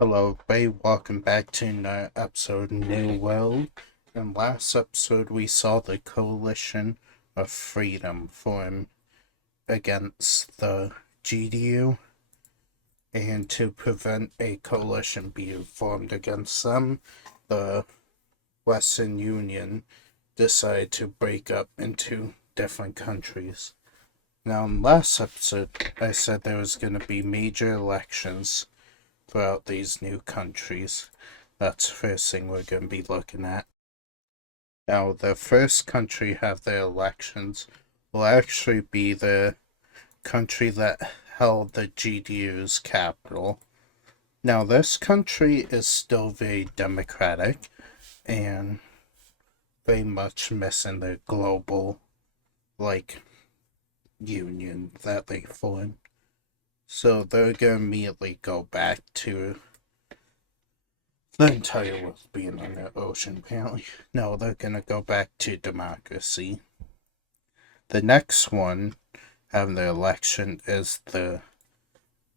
Hello, everybody. Welcome back to another episode of New World. In last episode, we saw the Coalition of Freedom form against the GDU, and to prevent a coalition being formed against them, the Western Union decided to break up into different countries. Now, in last episode, I said there was going to be major elections throughout these new countries. That's the first thing we're going to be looking at. Now, the first country to have their elections will actually be the country that held the GDU's capital. Now, this country is still very democratic and very much missing the global, union that they formed. So they're gonna immediately go back to the entire world being on the ocean, apparently. No, they're gonna go back to democracy. The next one having the election is the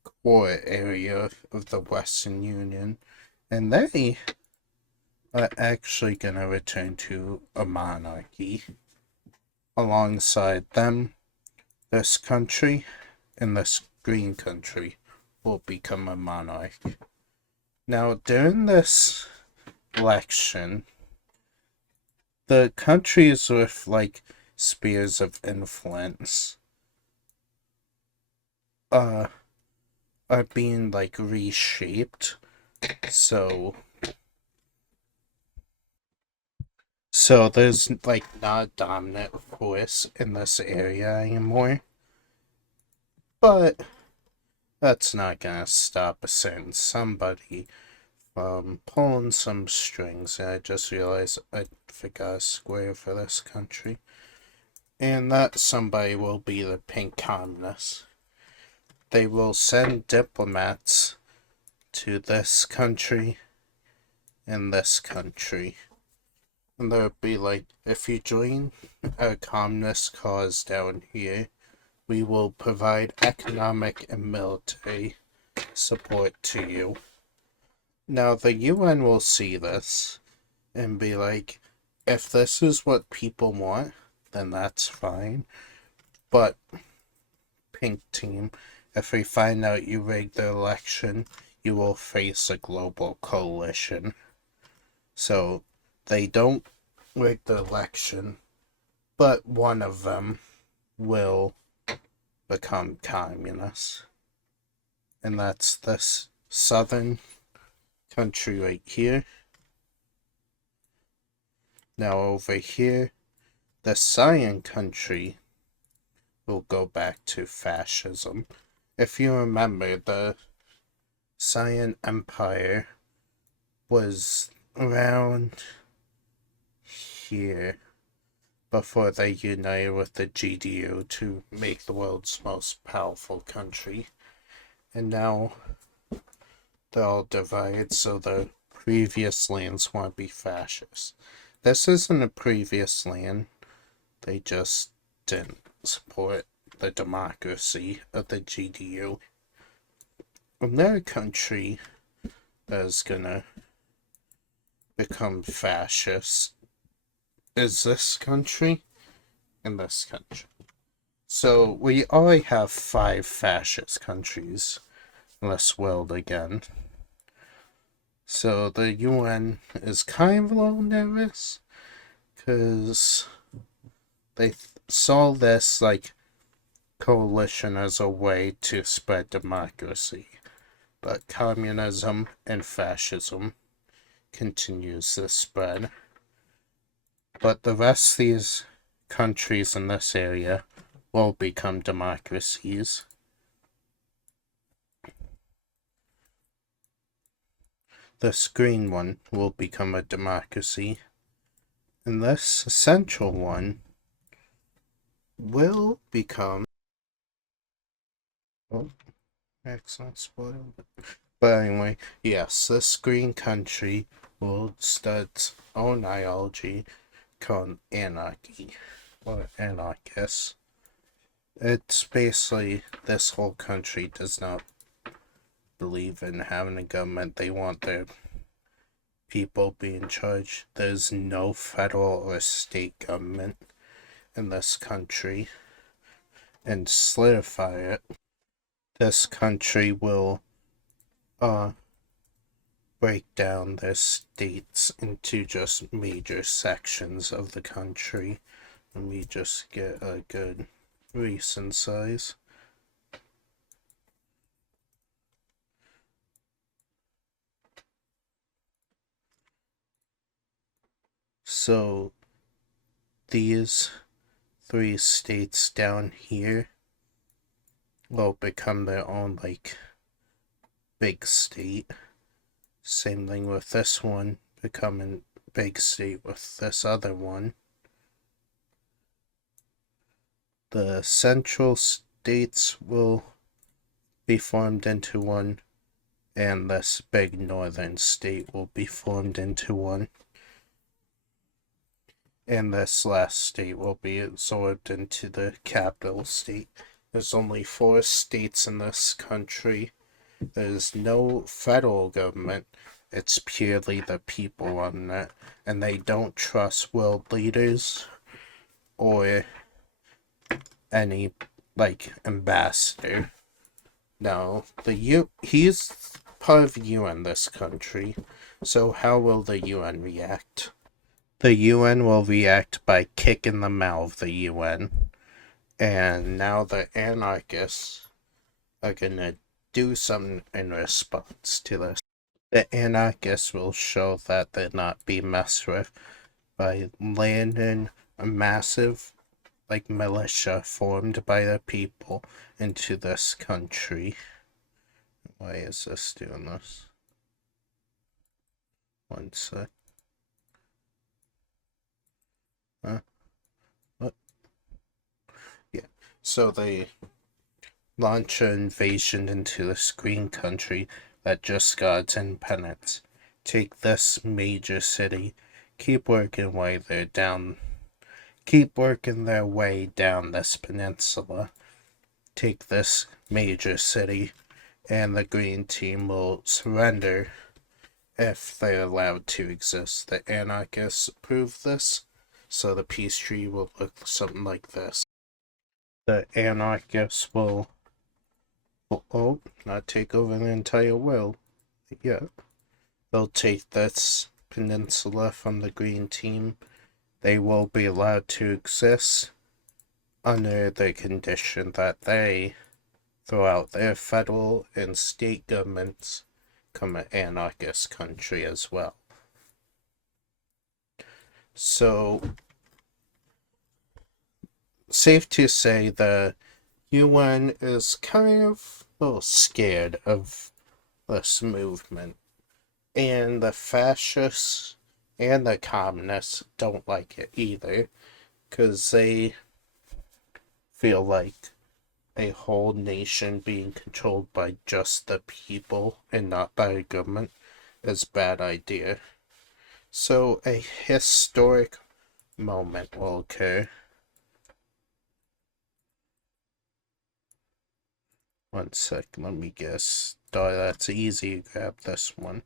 core area of the Western Union, and they are actually gonna return to a monarchy. Alongside them, this country and this green country will become a monarch. Now, during this election, the countries with spheres of influence are being reshaped. So there's not a dominant force in this area anymore. But that's not gonna stop a certain somebody from pulling some strings. And I just realized I forgot a square for this country. And that somebody will be the pink communists. They will send diplomats to this country and this country. And they'll be like, if you join a communist cause down here, we will provide economic and military support to you. Now, the UN will see this and be like, if this is what people want, then that's fine. But, Pink Team, if we find out you rigged the election, you will face a global coalition. So, they don't rig the election, but one of them will become communists. And that's this southern country right here. Now over here, the cyan country will go back to fascism. If you remember, the Cyan Empire was around here before they united with the GDU to make the world's most powerful country. And now they're all divided, so the previous lands want to be fascist. This isn't a previous land. They just didn't support the democracy of the GDU. Another country that is gonna become fascist is this country and this country. So we already have 5 fascist countries in this world again. So the UN is kind of a little nervous because they saw this coalition as a way to spread democracy, but communism and fascism continues to spread. But the rest of these countries in this area will become democracies. This green one will become a democracy. And this central one will become... Oh, excellent spoiler. But anyway, yes, this green country will start its own ideology called anarchy, or anarchist. It's basically this whole country does not believe in having a government. They want their people be in charge. There's no federal or state government in this country. And solidify it, this country will break down their states into just major sections of the country. Let me just get a good recent size. So these 3 states down here will become their own, like, big state. Same thing with this one, becoming big state with this other one. The central states will be formed into one, and this big northern state will be formed into one. And this last state will be absorbed into the capital state. There's only 4 states in this country. There's no federal government. It's purely the people on it. And they don't trust world leaders or any, like, ambassador. No, he's part of UN, this country. So how will the UN react? The UN will react by kicking them out of the UN. And now the anarchists are gonna do something in response to this. The anarchists will show that they're not being messed with by landing a massive, like, militia formed by the people into this country. Why is this doing this? One sec. What? Yeah. So they launch an invasion into this green country that just got its independence. Take this major city, keep working their way down this peninsula. Take this major city, and the green team will surrender if they're allowed to exist. The anarchists approve this, so the peace treaty will look something like this. The anarchists will not take over the entire world. Yeah. They'll take this peninsula from the green team. They will be allowed to exist under the condition that they throw out their federal and state governments, become an anarchist country as well. So, safe to say the UN is kind of a little scared of this movement. And the fascists and the communists don't like it either, because they feel like a whole nation being controlled by just the people and not by a government is a bad idea. So a historic moment will occur. One sec, let me guess. That's easy, grab this one.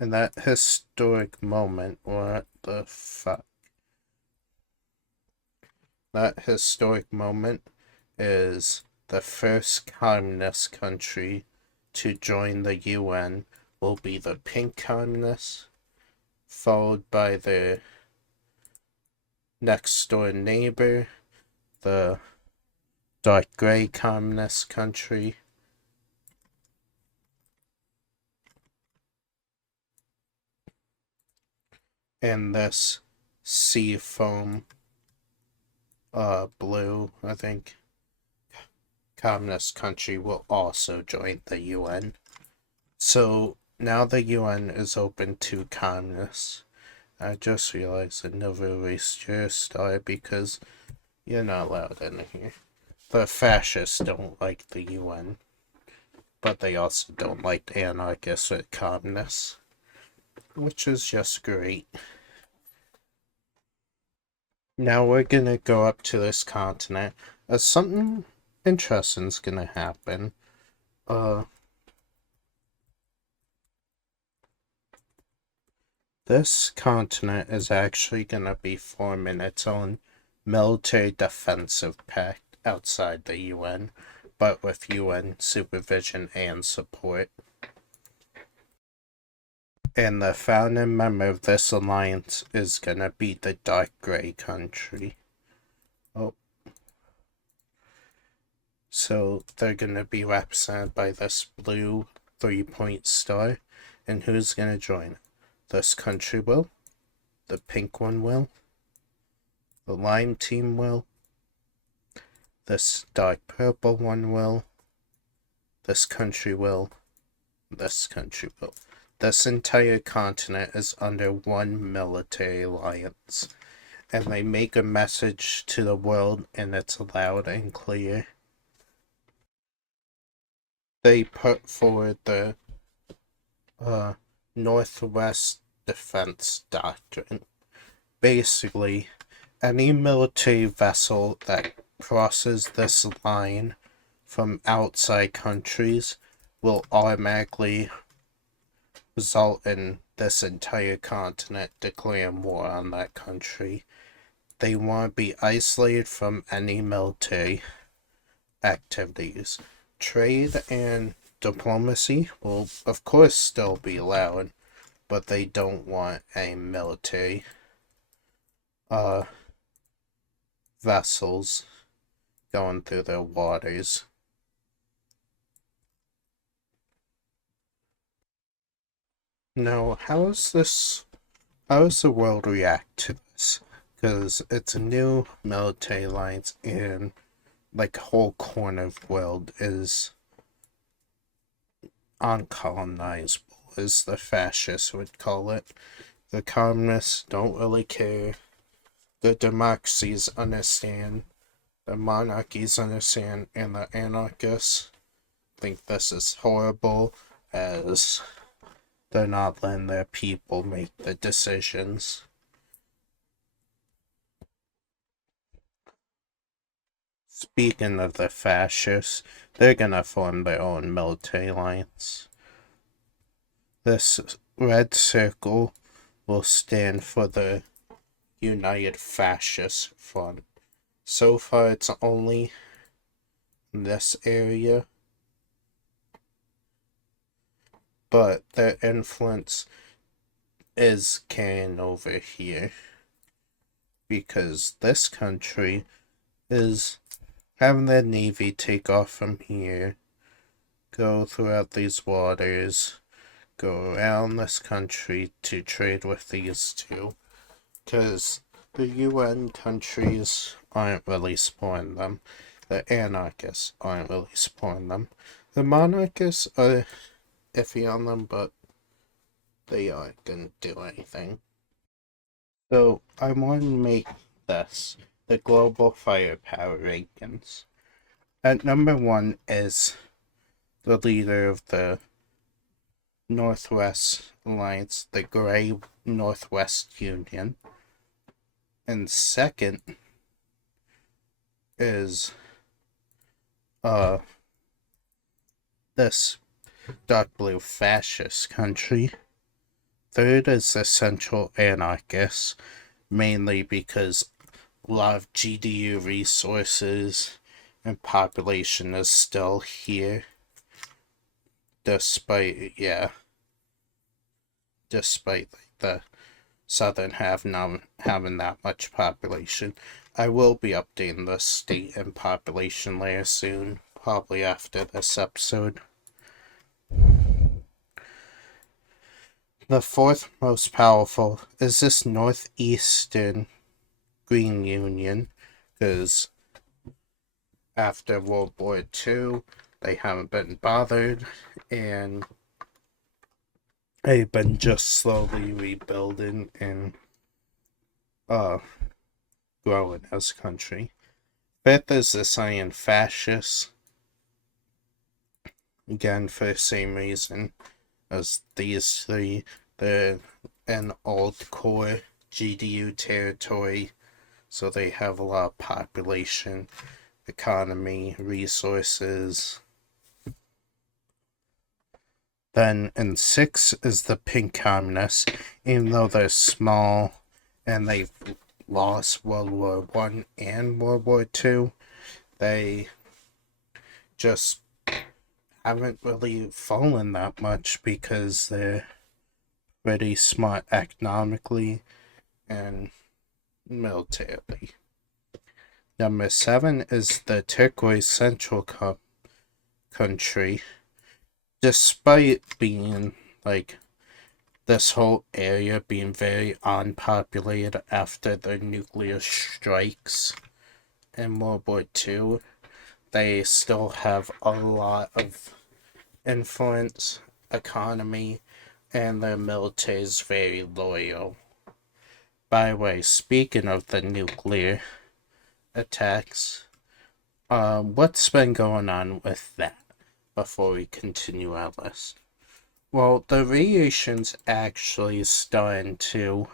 And that historic moment, what the fuck? That historic moment is the first communist country to join the UN will be the pink communists, followed by their next door neighbor, the dark gray communist country, and this sea foam blue, I think, communist country will also join the UN. So now the UN is open to communists. I just realized I never erased your star because you're not allowed in here. The fascists don't like the UN, but they also don't like anarchists or communists, which is just great. Now we're gonna go up to this continent. Something interesting's gonna happen. this continent is actually gonna be forming its own military defensive pact outside the UN, but with UN supervision and support. And the founding member of this alliance is gonna be the dark gray country. Oh. So they're gonna be represented by this blue 3-point star. And who's gonna join it? This country will. The pink one will. The lime team will. This dark purple one will. This country will. This country will. This entire continent is under one military alliance. And they make a message to the world, and it's loud and clear. They put forward the Northwest Defense Doctrine. Basically, any military vessel that crosses this line from outside countries will automatically result in this entire continent declaring war on that country. They want to be isolated from any military activities. Trade and diplomacy will, of course, still be allowed, but they don't want a military vessels going through their waters. Now, how does the world react to this? Because it's a new military alliance, and like a whole corner of the world is uncolonizable, as the fascists would call it. The communists don't really care. The democracies understand. The monarchies understand, and the anarchists think this is horrible, as they're not letting their people make the decisions. Speaking of the fascists, they're gonna form their own military alliance. This red circle will stand for the United Fascist Front. So far, it's only this area, but their influence is carrying over here, because this country is having their navy take off from here, go throughout these waters, go around this country to trade with these two, because the UN countries aren't really supporting them. The anarchists aren't really supporting them. The monarchists are iffy on them, but they aren't gonna do anything. So I want to make this the global firepower rankings. At number 1 is the leader of the Northwest Alliance, the Gray Northwest Union. And second is this dark blue fascist country. Third is the Central Anarchists, mainly because a lot of GDU resources and population is still here, despite the southern half not having that much population. I will be updating the state and population layer soon, probably after this episode. The fourth most powerful is this Northeastern Green Union, because after World War II, they haven't been bothered, and they've been just slowly rebuilding and growing as a country. Fifth is the Cyan Fascists, again for the same reason as these three. They're an old core GDU territory, so they have a lot of population, economy, resources. Then in 6 is the pink communists, even though they're small and they've lost World War One and World War Two, they just haven't really fallen that much because they're pretty smart economically and militarily. Number 7 is the turquoise central country. Despite being like this whole area being very unpopulated after the nuclear strikes in World War II, they still have a lot of influence, economy, and their military is very loyal. By the way, speaking of the nuclear attacks, what's been going on with that before we continue our list? Well, the radiation's actually starting to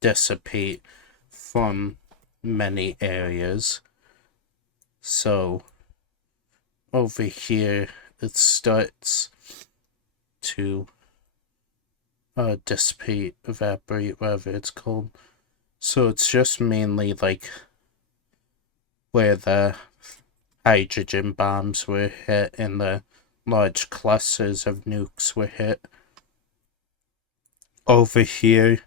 dissipate from many areas. So, over here, it starts to dissipate, evaporate, whatever it's called. So it's just mainly like where the hydrogen bombs were hit and the large clusters of nukes were hit. Over here,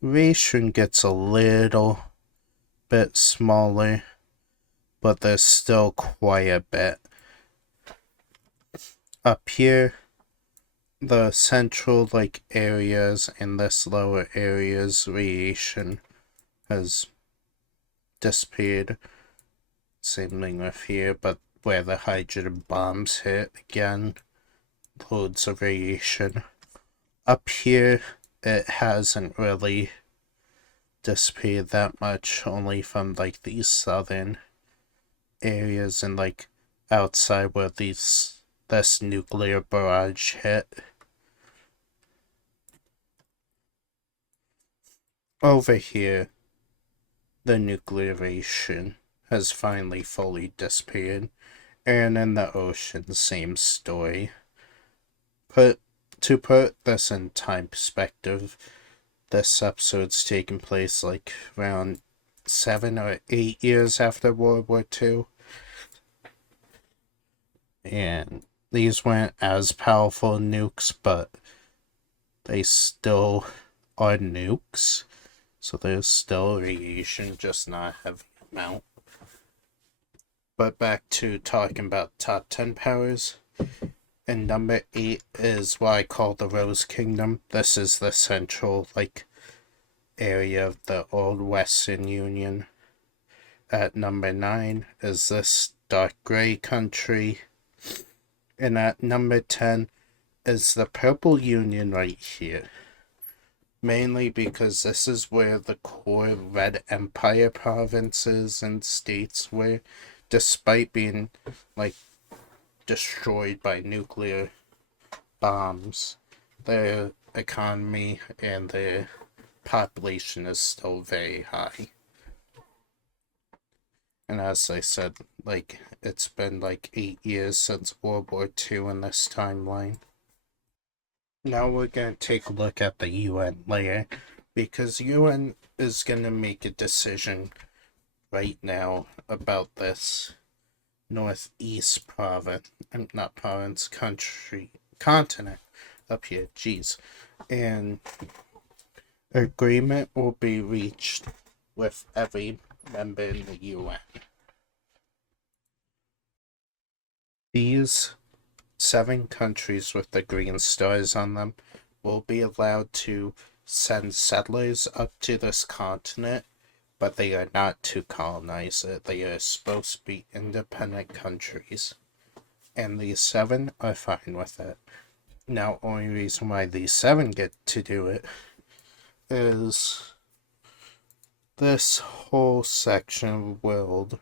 radiation gets a little bit smaller, but there's still quite a bit. Up here, the central areas and this lower areas radiation has disappeared. Same thing with here, but where the hydrogen bombs hit, again, loads of radiation. Up here, it hasn't really disappeared that much, only from these southern areas and outside where this nuclear barrage hit. Over here, the nuclear radiation has finally fully disappeared, and in the ocean, same story. To put this in time perspective, this episode's taking place around 7 or 8 years after World War II. And these weren't as powerful nukes, but they still are nukes. So there's still radiation, just not a heavy amount. But back to talking about top 10 powers. And number 8 is what I call the Rose Kingdom. This is the central area of the old Western Union. At number 9 is this dark gray country. And at number 10 is the Purple Union right here. Mainly because this is where the core Red Empire provinces and states were, despite being destroyed by nuclear bombs. Their economy and their population is still very high. And as I said, it's been 8 years since World War II in this timeline. Now we're going to take a look at the UN layer, because UN is going to make a decision right now about this Northeast continent up here, geez. And agreement will be reached with every member in the UN. These 7 countries with the green stars on them will be allowed to send settlers up to this continent, but they are not to colonize it. They are supposed to be independent countries. And these 7 are fine with it. Now, only reason why these 7 get to do it is this whole section of the world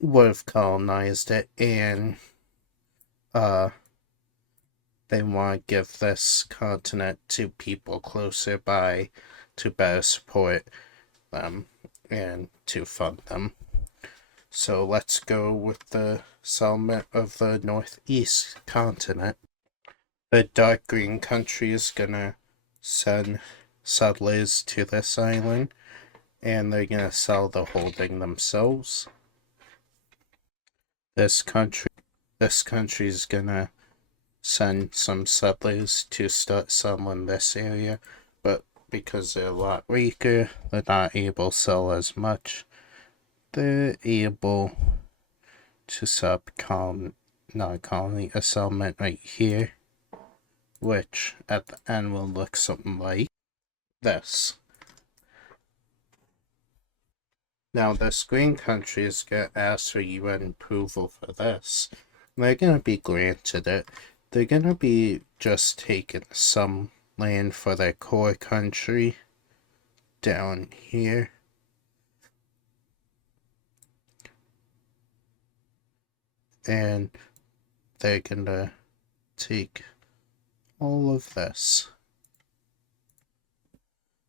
would have colonized it, and they want to give this continent to people closer by to better support them and to fund them. So let's go with the settlement of the northeast continent. The dark green country is gonna send settlers to this island, and they're gonna sell the holding themselves. This country's gonna send some settlers to start settling this area, but because they're a lot weaker, they're not able to sell as much. They're able to set up a settlement right here, which at the end will look something like this. Now, this green country is going to ask for UN approval for this. They're going to be granted it. They're going to be just taking some land for their core country down here. And they're going to take all of this.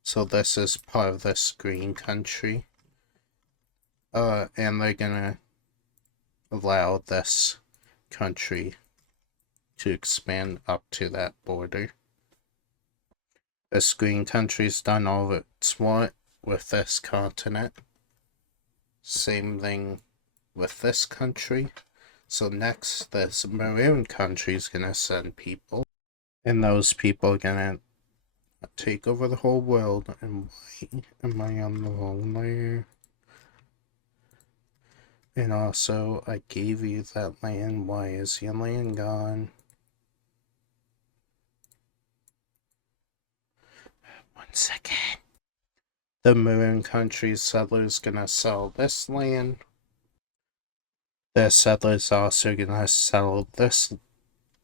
So this is part of this green country. And they're gonna allow this country to expand up to that border. This green country's done all it's want with this continent. Same thing with this country. So next, this maroon country's gonna send people, and those people are gonna take over the whole world. And why am I on the wrong layer? And also, I gave you that land. Why is your land gone? 1 second. The maroon country's settlers gonna sell this land. The settlers also gonna sell this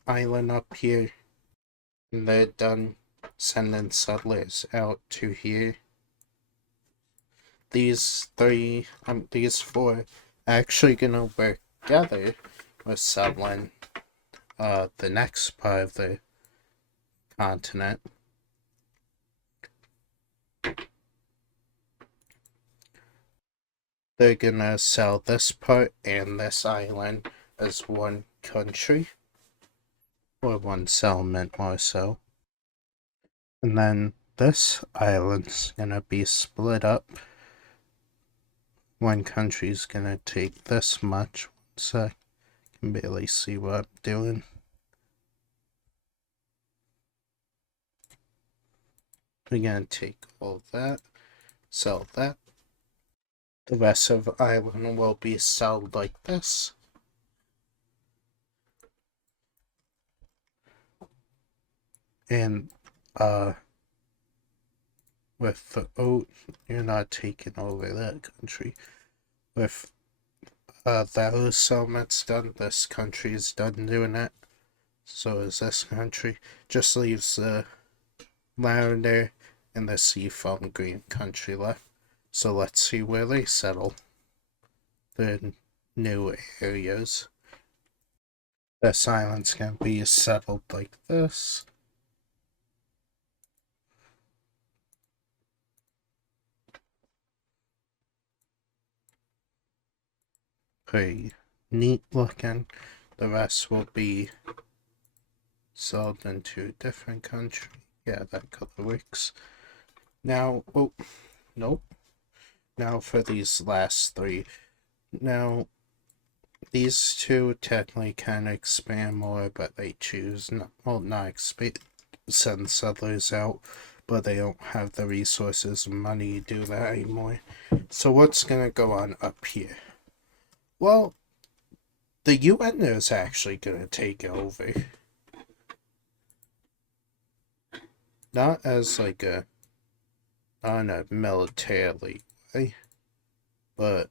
island up here. And they're done sending settlers out to here. These four actually gonna work together with settling the next part of the continent. They're gonna sell this part and this island as one country, or one settlement more so. And then this island's gonna be split up. One country's gonna take this much. 1 sec. I can barely see what I'm doing. We're gonna take all that, sell that. The rest of the island will be sold like this. And with the you're not taking over that country. With those settlements done, this country is done doing it. So is this country. Just leaves the lavender and the seafoam green country left. So let's see where they settle. The new areas. This island's gonna be settled like this. Pretty neat looking. The rest will be sold into a different country. Yeah, that color works. Now, oh, nope. Now for these last three. Now, these two technically can expand more, but they choose not expand, send settlers out, but they don't have the resources and money to do that anymore. So what's gonna go on up here? Well, the UN is actually gonna take over. Not as like on a militarily way, but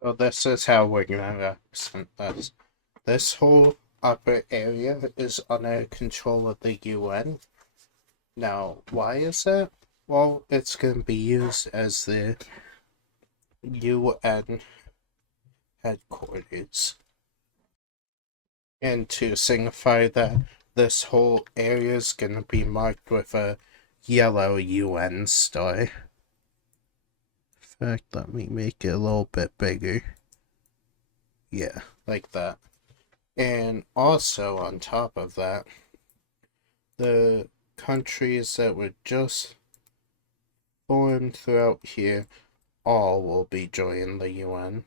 well, this is how we're gonna represent this. This whole upper area is under control of the UN. Now, why is that? Well, it's going to be used as the UN headquarters. And to signify that this whole area is going to be marked with a yellow UN star. In fact, let me make it a little bit bigger. Yeah, like that. And also, on top of that, the countries that were just formed throughout here all will be joining the UN.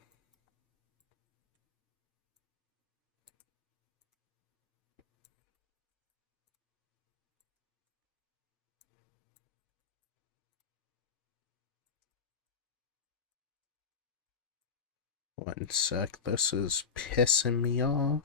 One sec, this is pissing me off.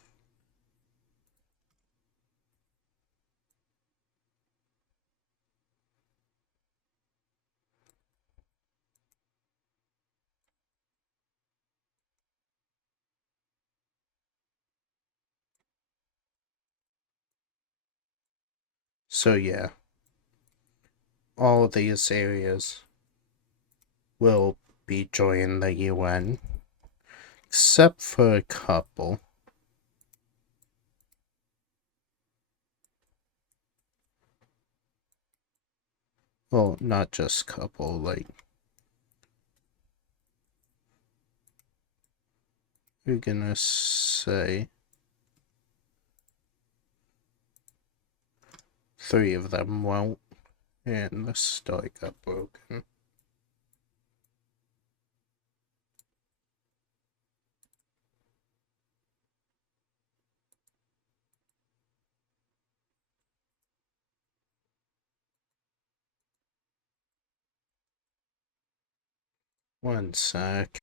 So yeah, all of these areas will be joining the UN, except for a couple. Well, not just couple, like, you're gonna say 3 of them won't, and the star got broken. One sec.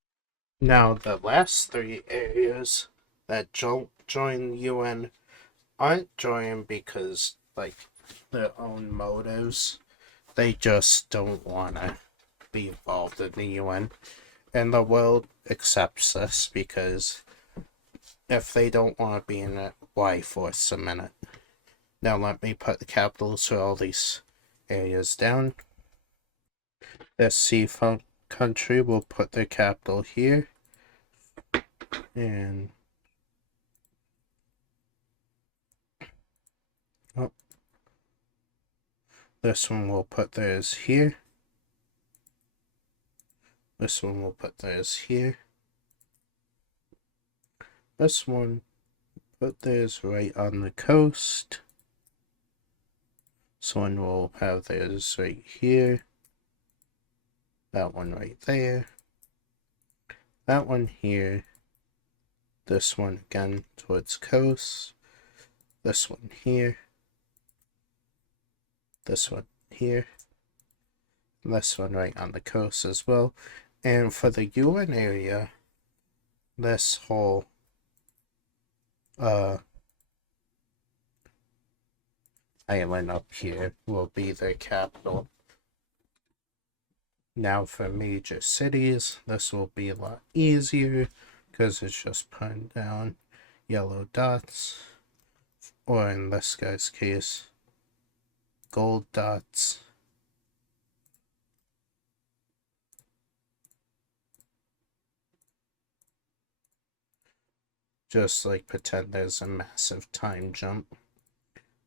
Now, the last 3 areas that join UN aren't joining because, like, their own motives. They just don't want to be involved in the UN. And the world accepts this because if they don't want to be in it, why force them in it? Now let me put the capitals for all these areas down. This C country will put their capital here. And oh, this one will put theirs here. This one will put theirs here. This one put theirs right on the coast. This one will have theirs right here. That one right there. That one here. This one again towards coast. This one here. This one here. This one right on the coast as well. And for the UN area, this whole island up here will be their capital. Now for major cities, this will be a lot easier because it's just putting down yellow dots, or in this guy's case, gold dots. Just like pretend there's a massive time jump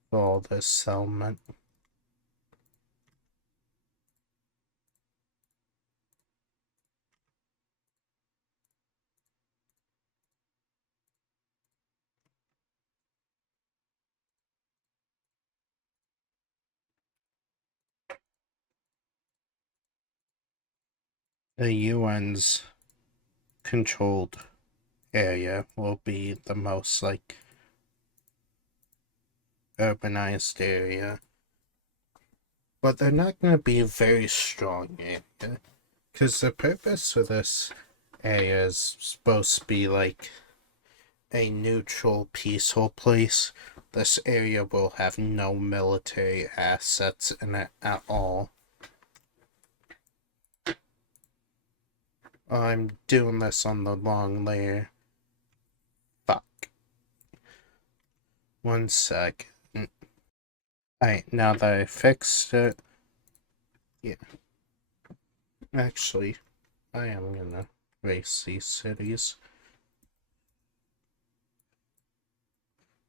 for all this settlement. The UN's controlled area will be the most like urbanized area, but they're not going to be a very strong area because the purpose of this area is supposed to be like a neutral, peaceful place. This area will have no military assets in it at all. I'm doing this on the long layer. Fuck. One sec. Alright, now that I fixed it, yeah. Actually, I am gonna erase these cities.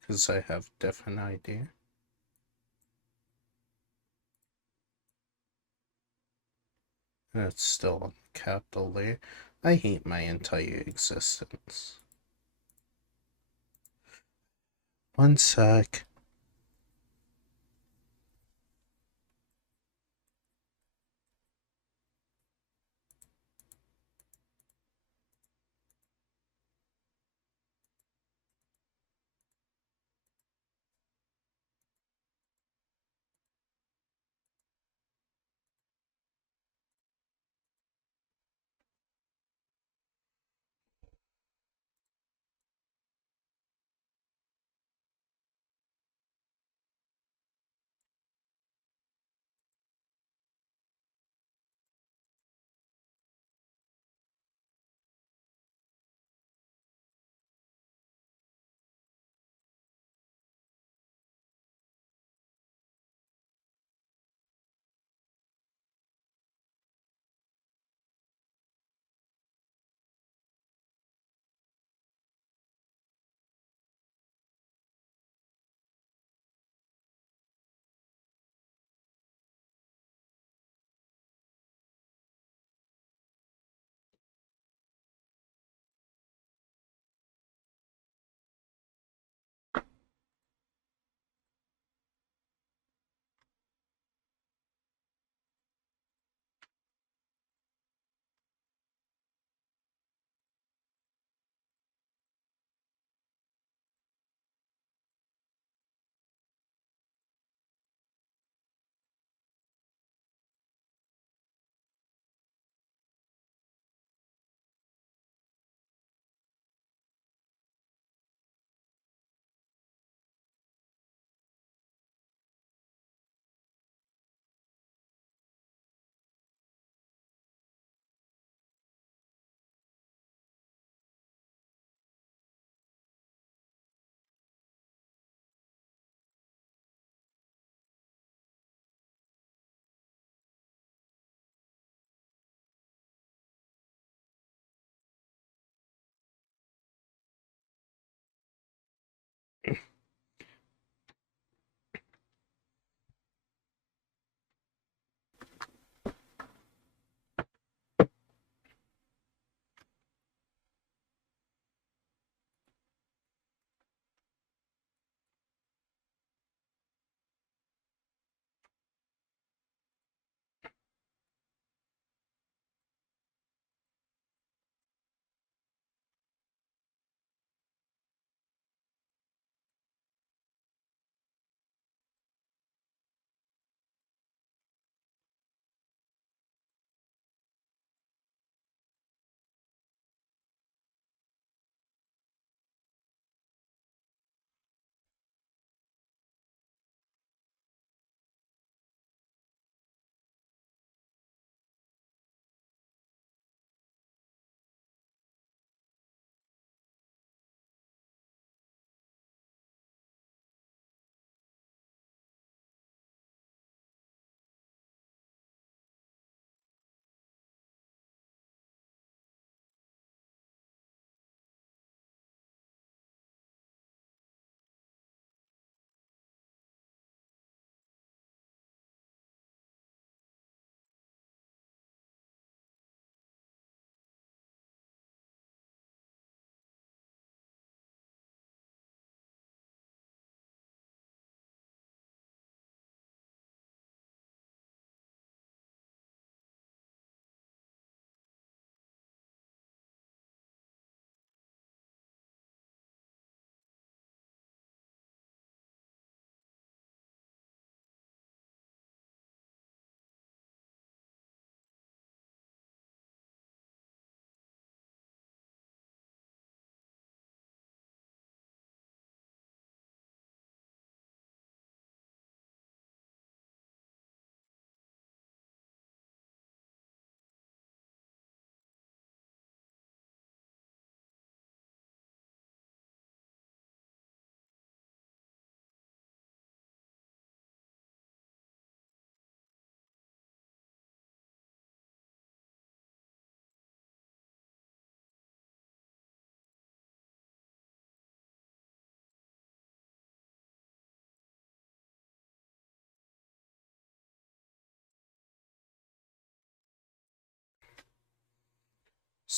Because I have a different idea. And it's still on the capital there. I hate my entire existence. One sec.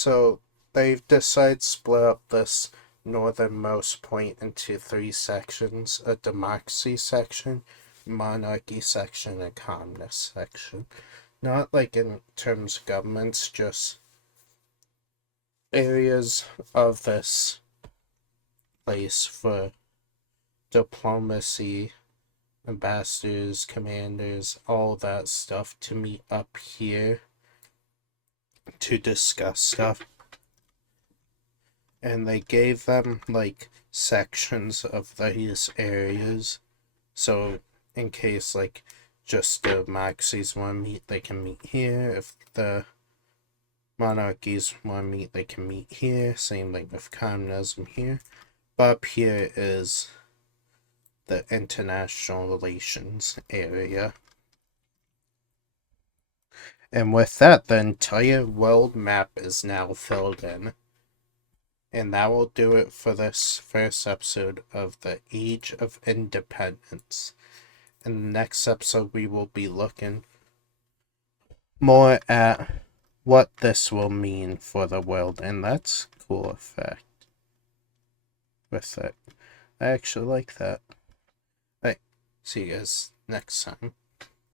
So they've decided to split up this northernmost point into 3 sections: a democracy section, monarchy section, and communist section. Not like in terms of governments, just areas of this place for diplomacy, ambassadors, commanders, all that stuff to meet up here to discuss stuff. And they gave them like sections of these areas, so in case like just the monarchies want to meet, they can meet here. If the monarchies want to meet, they can meet here. Same thing with communism here. But up here is the international relations area. And with that, the entire world map is now filled in. And that will do it for this first episode of the Age of Independence. In the next episode, we will be looking more at what this will mean for the world. And that's a cool effect with it. I actually like that. Alright, see you guys next time.